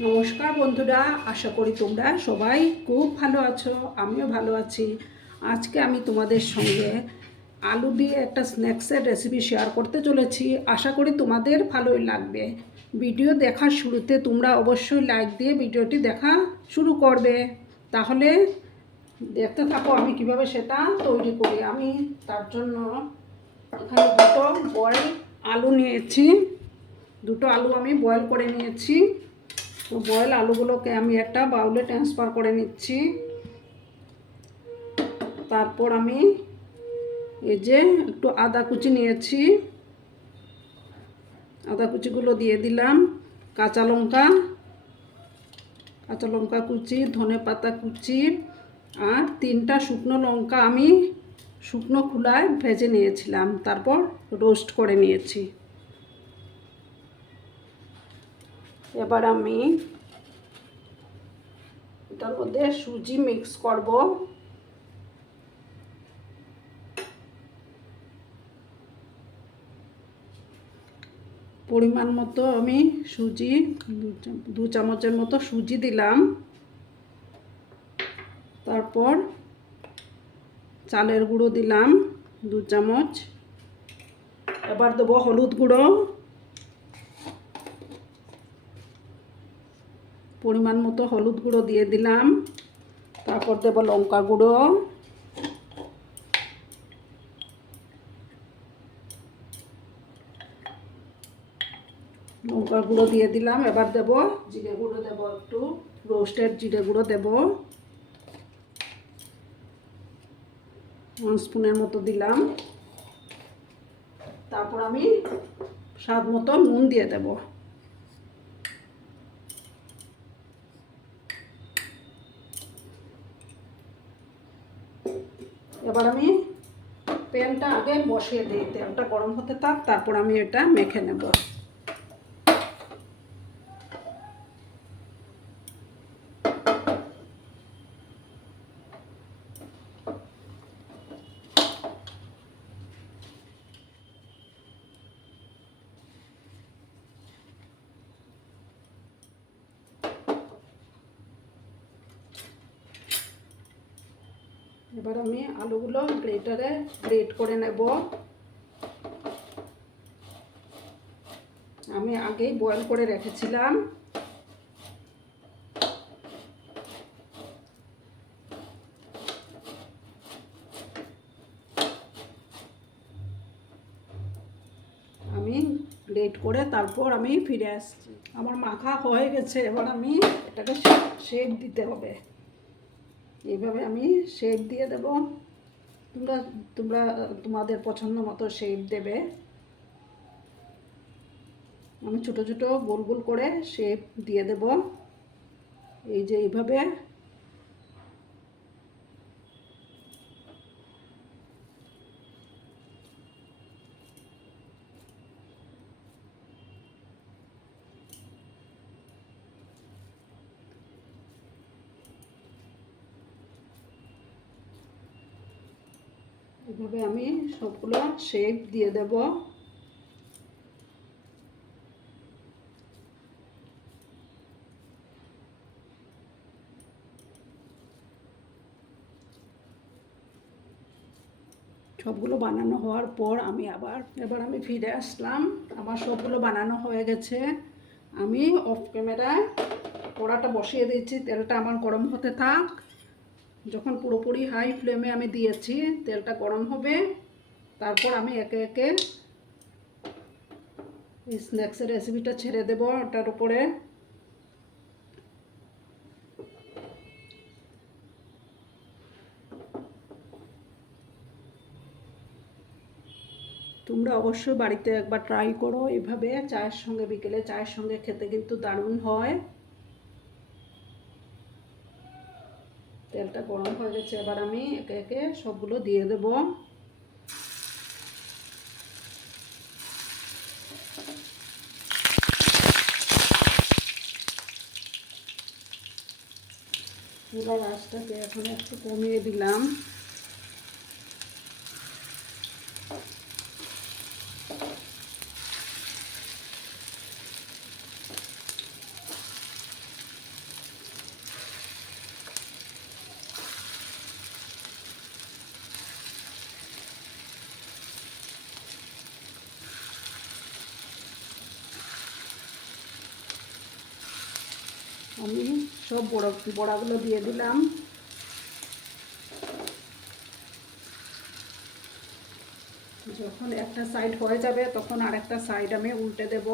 নমস্কার বন্ধুরা, আশা করি তোমরা সবাই খুব ভালো আছো। আমিও ভালো আছি। আজকে আমি তোমাদের সঙ্গে আলু দিয়ে একটা স্ন্যাক্সের রেসিপি শেয়ার করতে চলেছি। আশা করি তোমাদের ভালোই লাগবে। ভিডিও দেখার শুরুতে তোমরা অবশ্যই লাইক দিয়ে ভিডিওটি দেখা শুরু করবে। তাহলে দেখতে থাকো আমি কিভাবে সেটা তৈরি করি। আমি তার জন্য এখানে দুটো বয়েল আলু নিয়েছি। দুটো আলু আমি বয়েল করে নিয়েছি। তো বয়েল আলুগুলোকে আমি একটা বাউলে ট্রান্সফার করে নিচ্ছি। তারপর আমি এই যে একটু আদা কুচি নিয়েছি, আদা কুচিগুলো দিয়ে দিলাম। কাঁচা লঙ্কা কুচি, ধনে পাতা কুচি আর 3টা শুকনো লঙ্কা আমি শুকনো খোলায় ভেজে নিয়েছিলাম, তারপর রোস্ট করে নিয়েছি। এবার আমি এটার মধ্যে সুজি মিক্স করব। পরিমাণ মতো আমি সুজি 2 চামচের মতো সুজি দিলাম। তারপর চালের গুঁড়ো দিলাম 2 চামচ। এবার দেবো হলুদ গুঁড়ো, পরিমাণ মতো হলুদ গুঁড়ো দিয়ে দিলাম। তারপর দেবো লঙ্কা গুঁড়ো, দিয়ে দিলাম। এবার দেবো জিরে গুঁড়ো, দেবো একটু রোস্টেড জিরে গুঁড়ো দেবো 1 স্পুনের মতো দিলাম। তারপর আমি স্বাদ মতো নুন দিয়ে দেব। এবার আমি প্যানটা আগে বসিয়ে দিই, তেলটা গরম হতে থাক, তারপর আমি এটা মেখে নেব। এবার আমি আলুগুলো গ্রেটারে গ্রেট করে নেব। আমি আগেই বয়েল করে রেখেছিলাম। আমি গ্রেট করে তারপর আমি ফিরে আসছি। আমার মাখা হয়ে গেছে। এবার আমি এটাকে শেপ দিতে হবে। এইভাবে আমি শেপ দিয়ে দেব। তোমরা তোমরা তোমাদের পছন্দ মতো শেপ দেবে। আমি ছোট ছোট গোল গোল করে শেপ দিয়ে দেব। এই যে এইভাবে। এভাবে আমি সবগুলো শেপ দিয়ে দেব। সবগুলো বানানো হওয়ার পর আমি এবার আমি ফিরে আসলাম। আমার সবগুলো বানানো হয়ে গেছে। আমি অফ ক্যামেরায় কড়াটা বসিয়ে দিয়েছি। তেলটা আমার গরম হতে থাক। যখন পুরোপুরি হাই ফ্লেমে আমি দিয়েছি, তেলটা গরম হবে, তারপর আমি একে একে এই স্ন্যাক্সের রেসিপিটা ছেড়ে দেবো ওটার উপরে। তোমরা অবশ্যই বাড়িতে একবার ট্রাই করো। এভাবে চায়ের সঙ্গে, বিকেলে চায়ের সঙ্গে খেতে কিন্তু দারুণ হয়। তেলটা গরম হয়ে গেছে। এবার আমি একে একে সবগুলো দিয়ে দেব। চুলার আঁচটাকে এখন একটু কমিয়ে দিলাম। আমি সব বড়াগুলো দিয়ে দিলাম। যখন একটা সাইড হয়ে যাবে তখন আরেকটা সাইড আমি উল্টে দেব।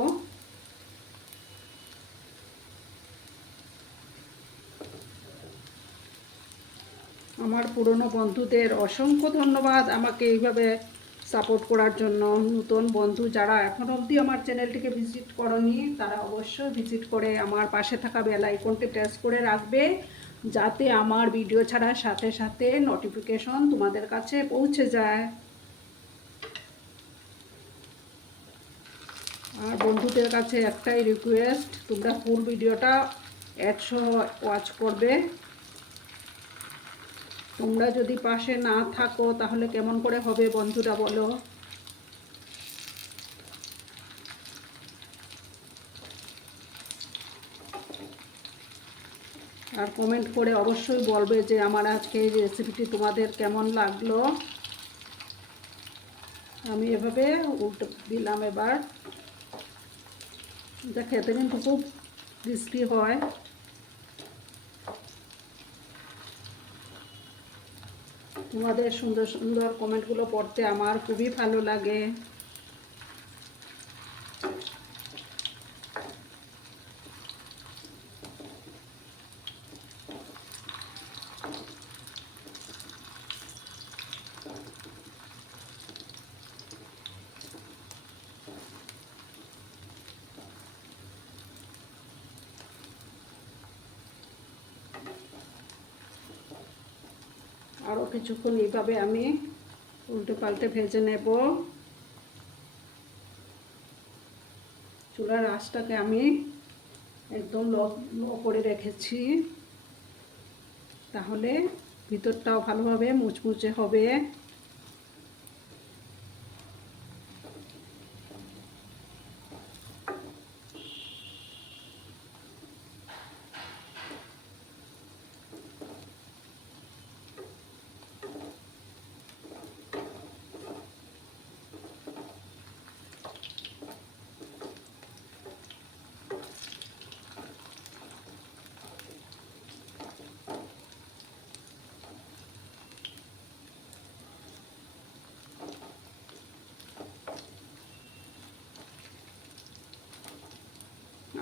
আমার পুরনো বন্ধুদের অসংখ্য ধন্যবাদ আমাকে এইভাবে সাপোর্ট করার জন্য। নতুন বন্ধু যারা এখনও অবধি আমার চ্যানেলটিকে ভিজিট করনি তারা অবশ্যই ভিজিট করে আমার পাশে থাকা বেল আইকনটি প্রেস করে রাখবে, যাতে আমার ভিডিও ছাড়ার সাথে সাথে নোটিফিকেশন তোমাদের কাছে পৌঁছে যায়। আর বন্ধুদের কাছে একটাই রিকোয়েস্ট, তোমরা ফুল ভিডিওটা 100 ওয়াচ করবে। তোমরা যদি পাশে না থাকো তাহলে কেমন করে হবে বন্ধুরা, বলো? আর কমেন্ট করে অবশ্যই বলবে যে আমার আজকে এই রেসিপিটি তোমাদের কেমন লাগলো। আমি এভাবে উল্টে দিলাম। এবার এটা খেতে কিন্তু খুব ক্রিস্পি হয়। তোমাদের সুন্দর সুন্দর কমেন্টগুলো পড়তে আমার খুবই ভালো লাগে। আরও কিছুক্ষণ এইভাবে আমি উল্টে পাল্টে ভেজে নেব। চুলার আঁচটাকে আমি একদম লো করে রেখেছি, তাহলে ভিতরটাও ভালোভাবে মুচমুচে হবে।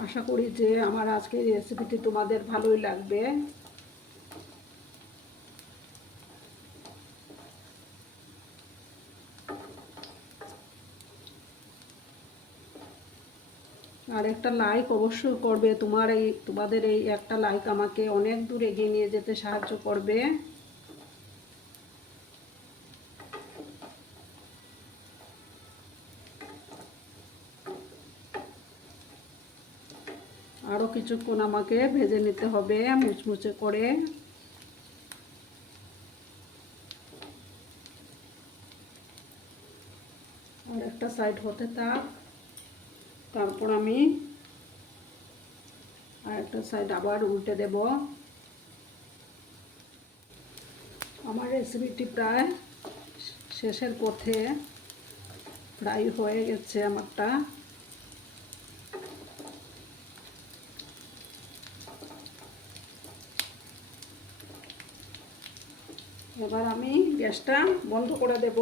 আশা করি যে আমার আজকের রেসিপিটি তোমাদের ভালোই লাগবে। আর একটা লাইক অবশ্যই করবে। তোমাদের এই একটা লাইক আমাকে অনেক দূর এগিয়ে নিয়ে যেতে সাহায্য করবে। আরও কিছুক্ষণ আমাকে ভেজে নিতে হবে মুচমুচে করে। আর একটা সাইড হতে থাক, তারপর আমি আর একটা সাইড আবার উল্টে দেব। আমার রেসিপিটি প্রায় শেষের পথে, প্রায় হয়ে গেছে আমারটা। এবার আমি গ্যাসটা বন্ধ করে দেব,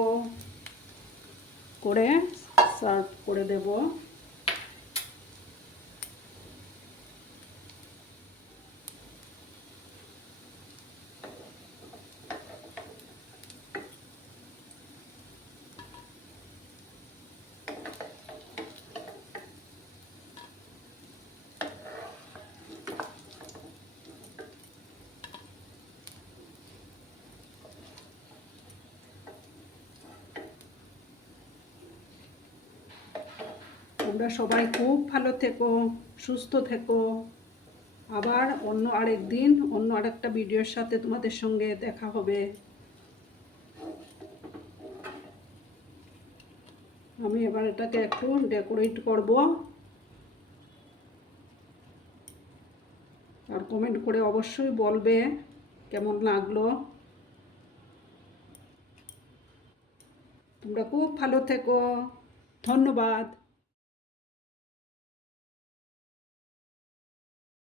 করে সার্ভ করে দেব। তোমরা সবাই খুব ভালো থেকো, সুস্থ থেকো। আবার অন্য আরেক দিন অন্য আরেকটা ভিডিওর সাথে তোমাদের সঙ্গে দেখা হবে। আমি এবার এটাকে একটু ডেকোরেট করব। আর কমেন্ট করে অবশ্যই বলবে কেমন লাগলো। তোমরা খুব ভালো থেকো। ধন্যবাদ।